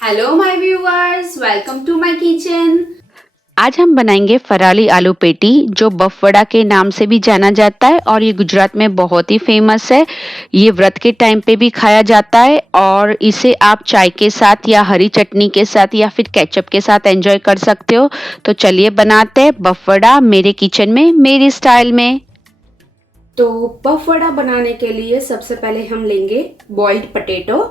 Hello my viewers, welcome to my kitchen. आज हम बनाएंगे फराली आलू पेटी जो बफ वड़ा के नाम से भी जाना जाता है और ये गुजरात में बहुत ही फेमस है। ये व्रत के टाइम पे भी खाया जाता है और इसे आप चाय के साथ या हरी चटनी के साथ या फिर केचप के साथ एंजॉय कर सकते हो। तो चलिए बनाते हैं बफ वड़ा मेरे किचन में मेरी स्टाइल में। तो पफ वड़ा बनाने के लिए सबसे पहले हम लेंगे बॉइल्ड पटेटो।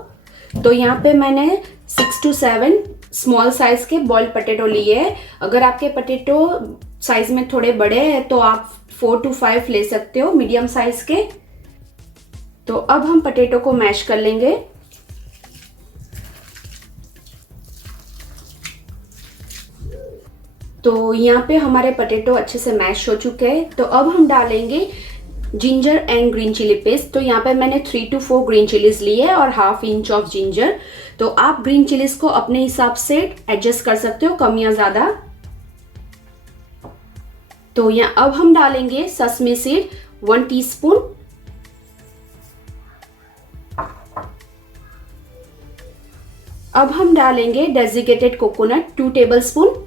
तो यहाँ पे मैंने 6 to 7 स्मॉल साइज के बॉइल्ड पटेटो लिए हैं। अगर आपके पटेटो साइज में थोड़े बड़े हैं तो आप 4 to 5 ले सकते हो मीडियम साइज के। तो अब हम पटेटो को मैश कर लेंगे। तो यहाँ पे हमारे पटेटो अच्छे से मैश हो चुके हैं। तो अब हम डालेंगे ginger and green chilli paste. तो यहाँ पे मैंने 3 to 4 ग्रीन चिलीज लिए है और ½ इंच ऑफ जिंजर। तो आप ग्रीन चिलीज को अपने हिसाब से एडजस्ट कर सकते हो, कम या ज्यादा। तो यहाँ अब हम डालेंगे ससमी सीड 1 टीस्पून। अब हम डालेंगे डेजिकेटेड कोकोनट 2 टेबलस्पून।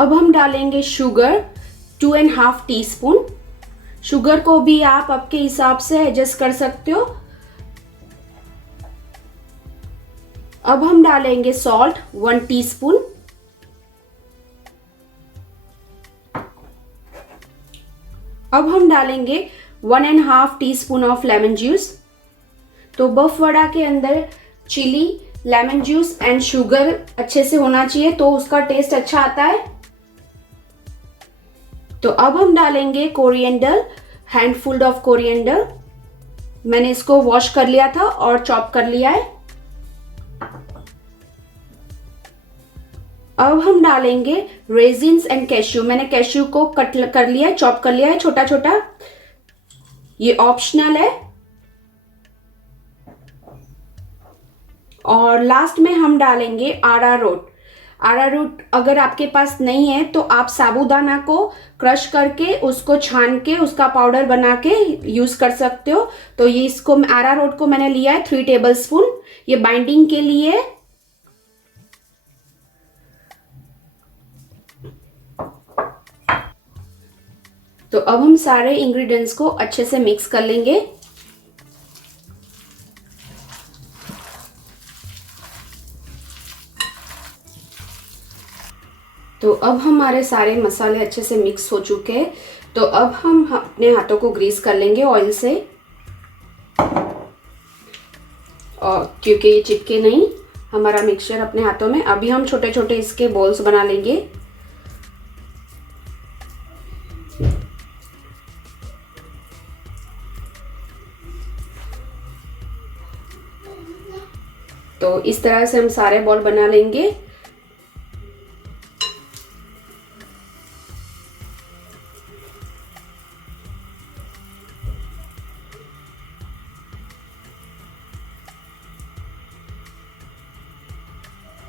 अब हम डालेंगे शुगर 2½ टीस्पून। शुगर को भी आप आपके हिसाब से एडजस्ट कर सकते हो। अब हम डालेंगे सॉल्ट 1 टीस्पून। अब हम डालेंगे 1½ टीस्पून ऑफ लेमन जूस। तो बफ वड़ा के अंदर chilli, lemon juice and sugar अच्छे से होना चाहिए तो उसका टेस्ट अच्छा आता है। तो अब हम डालेंगे कोरिएंडर, हैंडफुल ऑफ कोरिएंडर। मैंने इसको वॉश कर लिया था और चॉप कर लिया है। अब हम डालेंगे रेजिन्स एंड कैश्यू। मैंने कैश्यू को कट कर लिया है, चॉप कर लिया है छोटा छोटा। ये ऑप्शनल है। और लास्ट में हम डालेंगे अरारोट। अरारोट अगर आपके पास नहीं है तो आप साबूदाना को क्रश करके उसको छान के उसका पाउडर बना के यूज कर सकते हो। तो ये इसको अरारोट को मैंने लिया है 3 टेबलस्पून, ये बाइंडिंग के लिए। तो अब हम सारे इंग्रेडिएंट्स को अच्छे से मिक्स कर लेंगे। तो अब हमारे सारे मसाले अच्छे से मिक्स हो चुके हैं। तो अब हम अपने हाथों को ग्रीस कर लेंगे ऑयल से, और क्योंकि ये चिपके नहीं हमारा मिक्सचर अपने हाथों में। अभी हम छोटे छोटे इसके बॉल्स बना लेंगे। तो इस तरह से हम सारे बॉल बना लेंगे।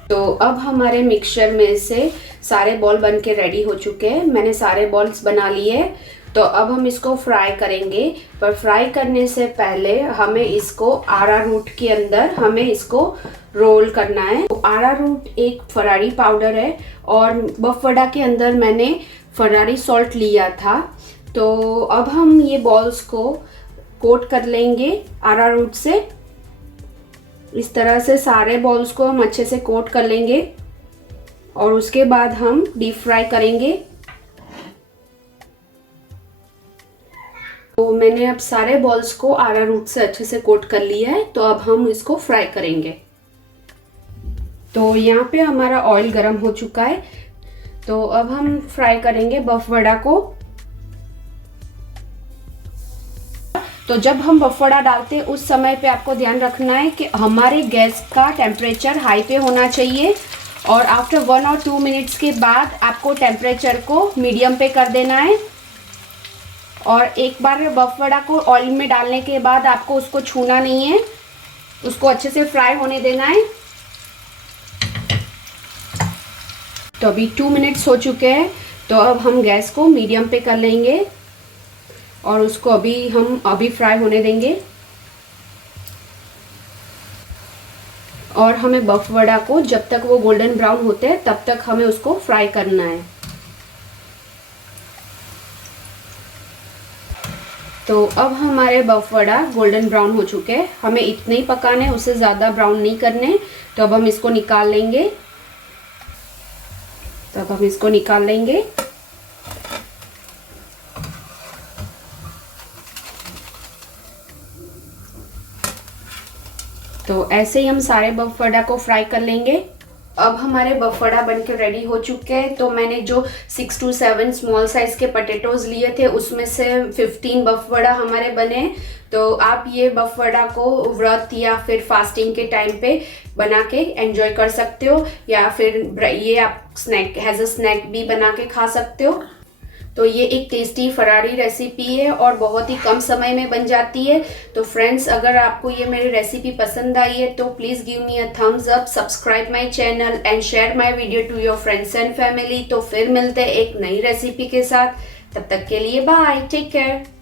तो अब हमारे मिक्सचर में से सारे बॉल बन के रेडी हो चुके हैं। मैंने सारे बॉल्स बना लिए। तो अब हम इसको फ्राई करेंगे, पर फ्राई करने से पहले हमें इसको अरारूट के अंदर हमें इसको रोल करना है। तो अरारूट एक फरारी पाउडर है और बफ वड़ा के अंदर मैंने फरारी सॉल्ट लिया था। तो अब हम ये बॉल्स को कोट कर लेंगे अरारूट से। इस तरह से सारे बॉल्स को हम अच्छे से कोट कर लेंगे और उसके बाद हम डीप फ्राई करेंगे। तो मैंने अब सारे बॉल्स को अरारूट से अच्छे से कोट कर लिया है। तो अब हम इसको फ्राई करेंगे। तो यहाँ पे हमारा ऑयल गर्म हो चुका है। तो अब हम फ्राई करेंगे बफ वड़ा को। तो जब हम बफ वड़ा डालते हैं उस समय पे आपको ध्यान रखना है कि हमारे गैस का टेम्परेचर हाई पे होना चाहिए और आफ्टर 1 और 2 मिनट्स के बाद आपको टेम्परेचर को मीडियम पे कर देना है। और एक बार बफ वड़ा को ऑयल में डालने के बाद आपको उसको छूना नहीं है, उसको अच्छे से फ्राई होने देना है। तो अभी 2 मिनट्स हो चुके हैं। तो अब हम गैस को मीडियम पे कर लेंगे और उसको अभी फ्राई होने देंगे। और हमें बफ वड़ा को जब तक वो गोल्डन ब्राउन होते हैं तब तक हमें उसको फ्राई करना है। तो अब हमारे बफ वड़ा गोल्डन ब्राउन हो चुके हैं, हमें इतने ही पकाने, उससे ज़्यादा ब्राउन नहीं करने। तो अब हम इसको निकाल लेंगे। तो ऐसे ही हम सारे बफ वड़ा को फ्राई कर लेंगे। अब हमारे बफ वड़ा बन के रेडी हो चुके हैं। तो मैंने जो 6 to 7 स्मॉल साइज के पोटैटोज लिए थे उसमें से 15 बफ वड़ा हमारे बने। तो आप ये बफ वड़ा को व्रत या फिर फास्टिंग के टाइम पे बना के एंजॉय कर सकते हो, या फिर ये आप एज अ स्नैक भी बना के खा सकते हो। तो ये एक टेस्टी फरारी रेसिपी है और बहुत ही कम समय में बन जाती है। तो फ्रेंड्स, अगर आपको ये मेरी रेसिपी पसंद आई है तो please give me a thumbs up, subscribe my channel and share my video to your friends and family. तो फिर मिलते हैं एक नई रेसिपी के साथ। तब तक के लिए बाय, टेक केयर।